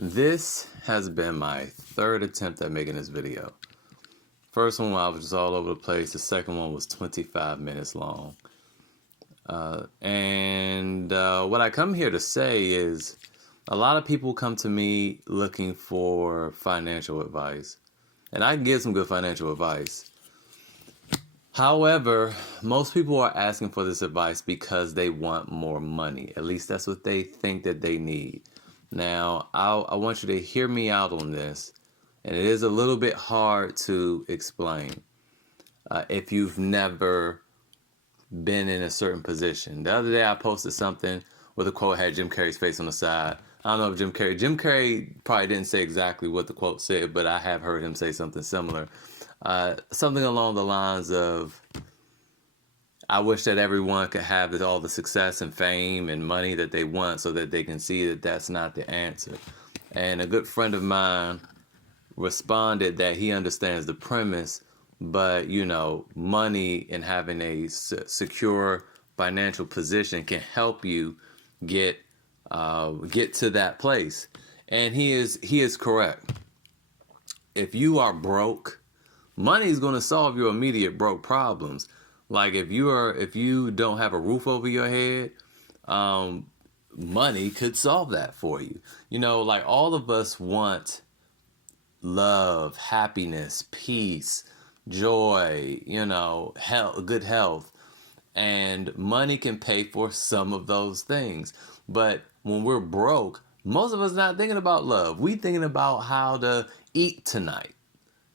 This has been my third attempt at making this video. First one, I was just all over the place. The second one was 25 minutes long. What I come here to say is a lot of people come to me looking for financial advice. And I can give some good financial advice. However, most people are asking for this advice because they want more money. At least that's what they think that they need. Now, I want you to hear me out on this, and it is a little bit hard to explain if you've never been in a certain position. The other day I posted something with a quote had Jim Carrey's face on the side. I don't know if Jim Carrey probably didn't say exactly what the quote said, but I have heard him say something similar. Something along the lines of, I wish that everyone could have all the success and fame and money that they want so that they can see that that's not the answer. And a good friend of mine responded that he understands the premise, but, money and having a secure financial position can help you get to that place. And he is correct. If you are broke, money is going to solve your immediate broke problems. Like if you don't have a roof over your head, money could solve that for you. Like all of us want love, happiness, peace, joy, health, good health, and money can pay for some of those things. But when we're broke, most of us not thinking about love. We thinking about how to eat tonight.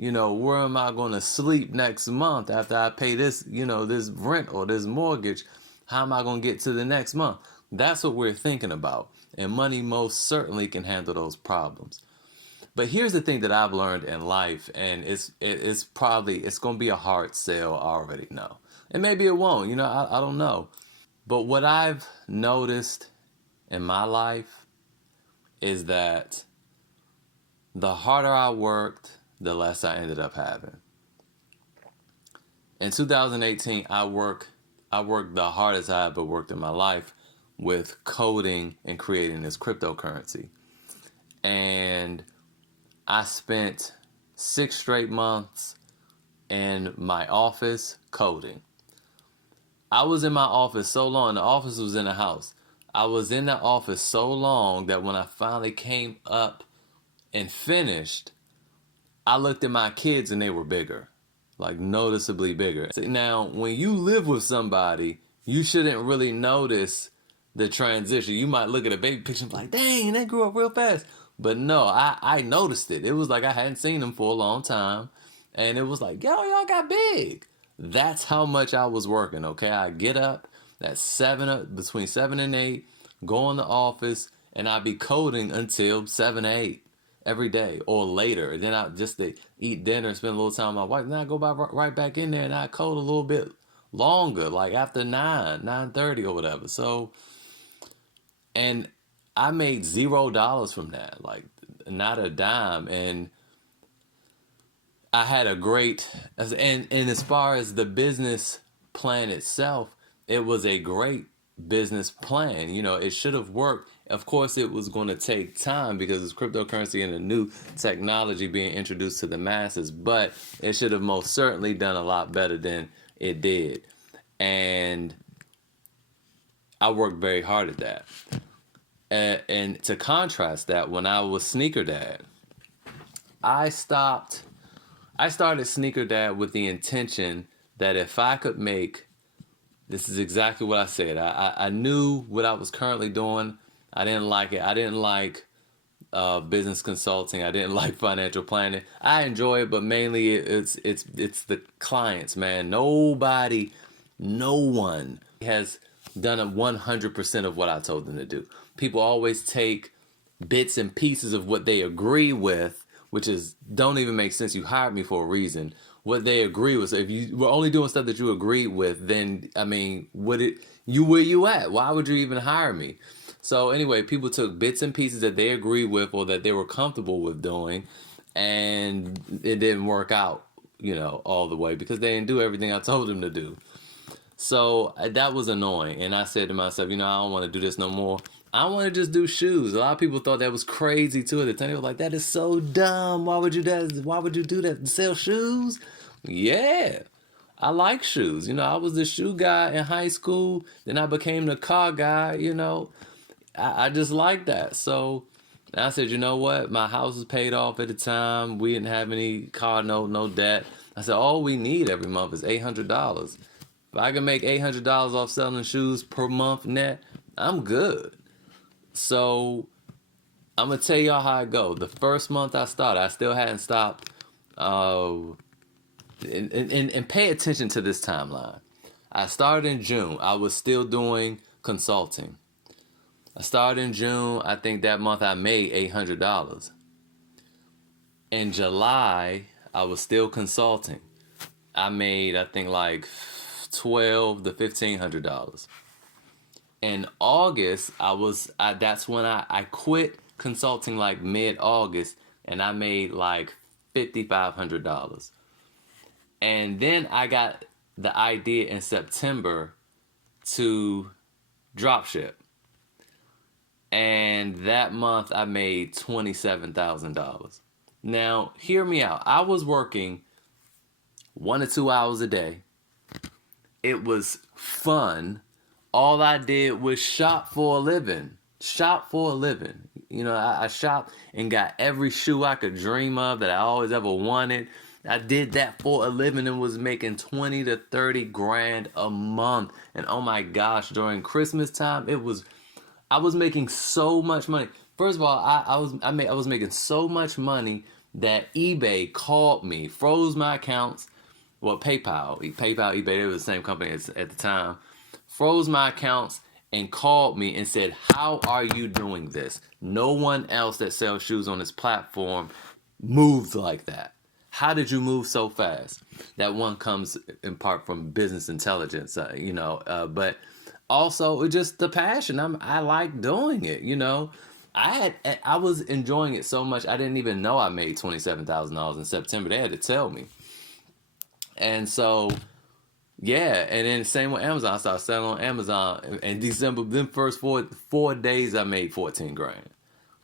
Where am I going to sleep next month after I pay this, this rent or this mortgage? How am I going to get to the next month? That's what we're thinking about. And money most certainly can handle those problems. But here's the thing that I've learned in life, and it's going to be a hard sell, I already know. And maybe it won't, I don't know. But what I've noticed in my life is that the harder I worked, the less I ended up having. In 2018, I worked the hardest I ever worked in my life with coding and creating this cryptocurrency. And I spent 6 straight months in my office coding. I was in my office so long, the office was in the house. I was in the office so long that when I finally came up and finished, I looked at my kids and they were bigger, like noticeably bigger. Now, when you live with somebody, you shouldn't really notice the transition. You might look at a baby picture and be like, dang, they grew up real fast. But no, I noticed it. It was like I hadn't seen them for a long time. And it was like, yo, y'all got big. That's how much I was working, okay? I get up at between 7 and 8, go in the office, and I'd be coding until 7 or 8. Every day or later. Then I just to eat dinner, spend a little time with my wife. Then I go right back in there and I code a little bit longer, like after 9:30 or whatever. So, and I made $0 from that, like not a dime. And I had a great, and as far as the business plan itself, it was a great business plan. It should have worked. Of course, it was going to take time because it's cryptocurrency and a new technology being introduced to the masses, but it should have most certainly done a lot better than it did. And I worked very hard at that. And to contrast that, when I was Sneaker Dad, I started Sneaker Dad with the intention that if I could make, this is exactly what I said. I knew what I was currently doing. I didn't like it. I didn't like business consulting. I didn't like financial planning. I enjoy it, but mainly it's the clients, man. No one has done 100% of what I told them to do. People always take bits and pieces of what they agree with, which don't even make sense. You hired me for a reason. What they agree with. So if you were only doing stuff that you agree with, then where you at? Why would you even hire me? So anyway, people took bits and pieces that they agree with or that they were comfortable with doing, and it didn't work out, all the way because they didn't do everything I told them to do. So that was annoying. And I said to myself, I don't want to do this no more. I want to just do shoes. A lot of people thought that was crazy too at the time. They were like, "That is so dumb. Why would you do that? Why would you do that? Sell shoes?" Yeah, I like shoes. I was the shoe guy in high school. Then I became the car guy. I just like that. So I said, you know what? My house was paid off at the time. We didn't have any car note, no debt. I said, all we need every month is $800. If I can make $800 off selling shoes per month net, I'm good. So I'm gonna tell y'all how it go. The first month I started, I still hadn't stopped. And pay attention to this timeline. I started in June. I was still doing consulting. I started in June. I think that month I made $800. In July, I was still consulting. I made, I think, like $1,200 to $1,500. In August, that's when I quit consulting like mid-August, and I made like $5,500. And then I got the idea in September to drop ship. And that month I made $27,000. Now, hear me out. I was working 1 to 2 hours a day. It was fun. All I did was shop for a living. Shop for a living. I shopped and got every shoe I could dream of that I always ever wanted. I did that for a living and was making 20 to 30 grand a month. And oh my gosh, during Christmas time, I was making so much money. First of all, I was making so much money that eBay called me, froze my accounts. Well, PayPal, eBay, they were the same company at the time. Froze my accounts and called me and said, "How are you doing this? No one else that sells shoes on this platform moves like that. How did you move so fast?" That one comes in part from business intelligence, but also it's just the passion. I like doing it. I was enjoying it so much I didn't even know I made $27,000 in September. They had to tell me, and so yeah. And then same with Amazon. I started selling on Amazon in December. Then first four days I made 14 grand.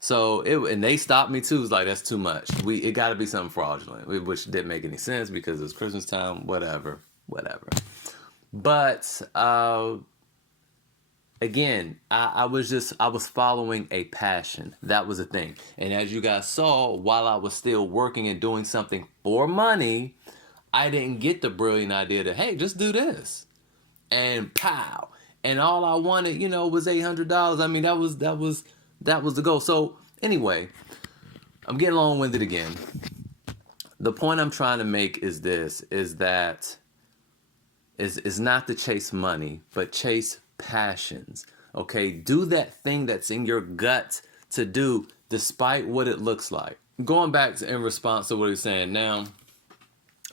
So and they stopped me too. It was like, that's too much. It got to be something fraudulent, which didn't make any sense because it was Christmas time. Whatever. But again, I was following a passion. That was the thing. And as you guys saw, while I was still working and doing something for money, I didn't get the brilliant idea to, hey, just do this, and pow. And all I wanted, was $800. I mean, that was the goal. So anyway, I'm getting long-winded again. The point I'm trying to make is this: is not to chase money, but chase passions. Okay, do that thing that's in your gut to do, despite what it looks like. Going back in response to what he's saying now.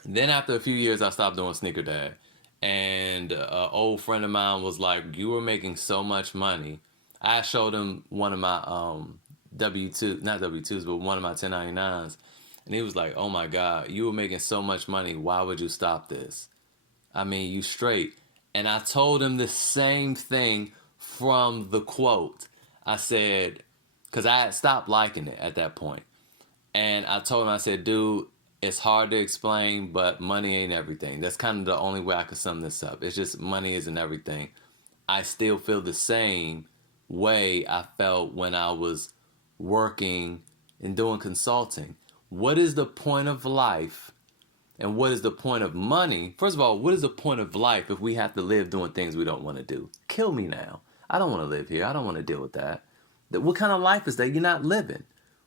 Then after a few years, I stopped doing Sneaker Dad. And an old friend of mine was like, "You were making so much money." I showed him one of my W2, not W2s, but one of my 1099s. And he was like, "Oh my God, you were making so much money. Why would you stop this? I mean, you straight." And I told him the same thing from the quote. I said, because I had stopped liking it at that point. And I told him, I said, "Dude, it's hard to explain, but money ain't everything." That's kind of the only way I could sum this up. It's just money isn't everything. I still feel the same way I felt when I was working and doing consulting. What is the point of life and what is the point of money? First of all, what is the point of life if we have to live doing things we don't want to do? Kill me now. I don't want to live here. I don't want to deal with that. What kind of life is that? You're not living.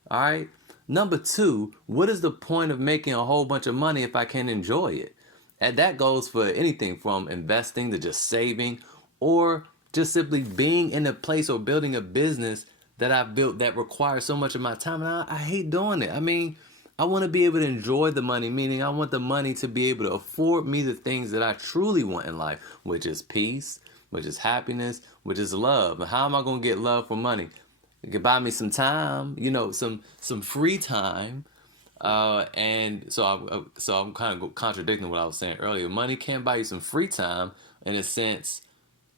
All right? Number two, what is the point of making a whole bunch of money if I can't enjoy it? And that goes for anything from investing to just saving, or just simply being in a place or building a business that I've built that requires so much of my time. And I hate doing it. I mean, I want to be able to enjoy the money, meaning I want the money to be able to afford me the things that I truly want in life, which is peace, which is happiness, which is love. And how am I going to get love for money? It could buy me some time, some free time. And so I'm kind of contradicting what I was saying earlier. Money can buy you some free time in a sense.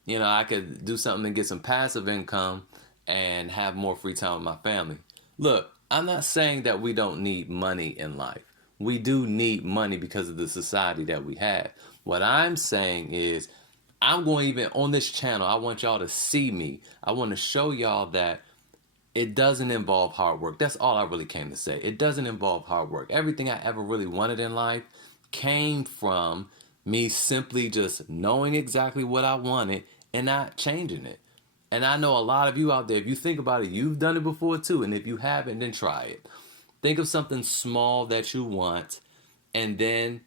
I could do something and get some passive income and have more free time with my family. Look, I'm not saying that we don't need money in life. We do need money because of the society that we have. What I'm saying is, I'm going, even on this channel, I want y'all to see me. I want to show y'all that it doesn't involve hard work. That's all I really came to say. It doesn't involve hard work. Everything I ever really wanted in life came from me simply just knowing exactly what I wanted and not changing it. And I know a lot of you out there, if you think about it, you've done it before too. And if you haven't, then try it. Think of something small that you want, and then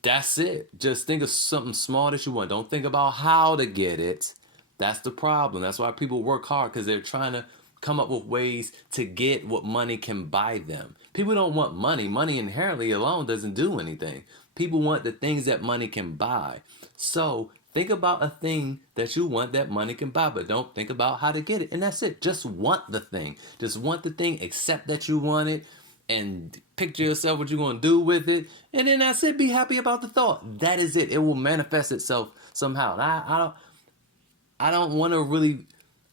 that's it. Just think of something small that you want. Don't think about how to get it. That's the problem. That's why people work hard, because they're trying to come up with ways to get what money can buy them. People don't want money. Money inherently alone doesn't do anything. People want the things that money can buy. So think about a thing that you want that money can buy, but don't think about how to get it. And that's it. Just want the thing. Just want the thing. Accept that you want it, and picture yourself what you're going to do with it, and then that's it. Be happy about the thought. That is it. It will manifest itself somehow. And I don't want to really,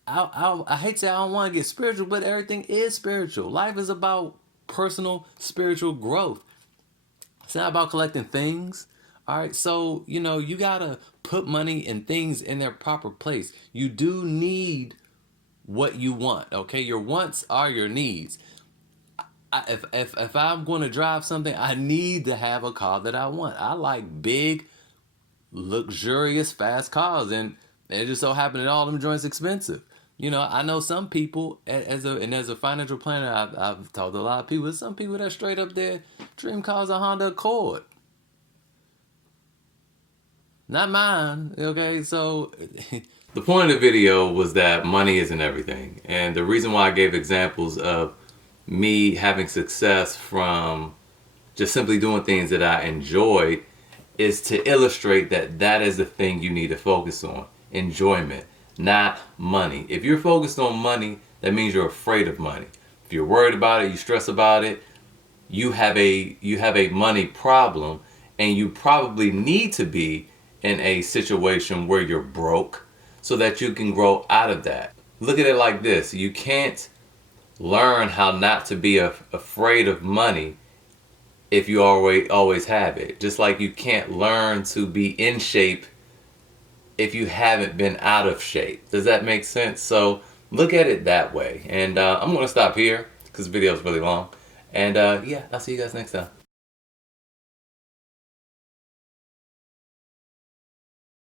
I hate to say I don't want to get spiritual, but everything is spiritual. Life is about personal spiritual growth. It's not about collecting things. All right, so you gotta put money and things in their proper place. You do need what you want. Okay, your wants are your needs. If I'm going to drive something, I need to have a car that I want. I like big, luxurious, fast cars, and it just so happened that all them joints expensive. I know some people, as a financial planner, I've talked to a lot of people. There's some people that straight up their dream car is a Honda Accord. Not mine, okay? So the point of the video was that money isn't everything. And the reason why I gave examples of me having success from just simply doing things that I enjoyed is to illustrate that that is the thing you need to focus on. Enjoyment, not money. If you're focused on money, that means you're afraid of money. If you're worried about it, you stress about it, you have a money problem, and you probably need to be in a situation where you're broke so that you can grow out of that. Look at it like this. You can't learn how not to be afraid of money if you always have it. Just like you can't learn to be in shape if you haven't been out of shape. Does that make sense? So look at it that way. And I'm going to stop here because the video is really long. And yeah, I'll see you guys next time.